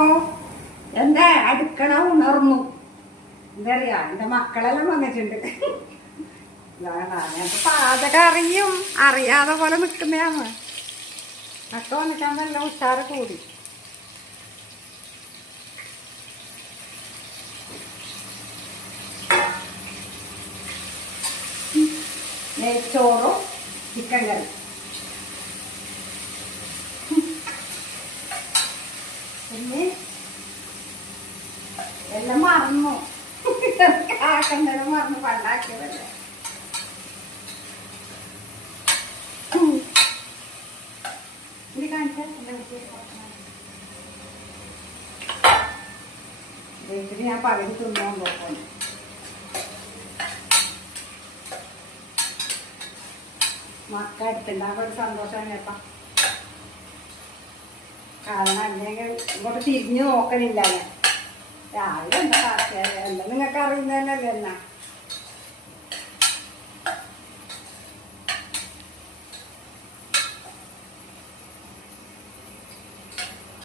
എന്റെ അടുക്കള ഉണർന്നു. എന്താ അറിയാ, എന്റെ മക്കളെല്ലാം വന്നിട്ടുണ്ട്. പാചകം അറിയും, അറിയാതെ പോലെ നിൽക്കുന്നതാണ്. ഒക്കെ വന്നിട്ടാൻ നല്ല ഉഷാറ് കൂടി. നെയ്ച്ചോറും ചിക്കൻ കറി. പിന്നെ എല്ലാം മറന്നു, ആക്കുന്നേരം മറന്നു, പണ്ടാക്കിയതല്ലേ. ഇത് കാണിച്ചാൽ ഞാൻ പകുതി തിന്നാൻ പോകുന്നു. മക്ക എടുത്തുണ്ടാകുമ്പോൾ ഒരു സന്തോഷമാണ് കേട്ടോ. കാരണം അല്ലെങ്കിൽ ഇങ്ങോട്ട് തിരിഞ്ഞു നോക്കണില്ല. രാവിലെ എന്താ കാട്ടിയാൽ എല്ലാം നിങ്ങൾക്ക് അറിയുന്നതല്ലേ എന്നാ.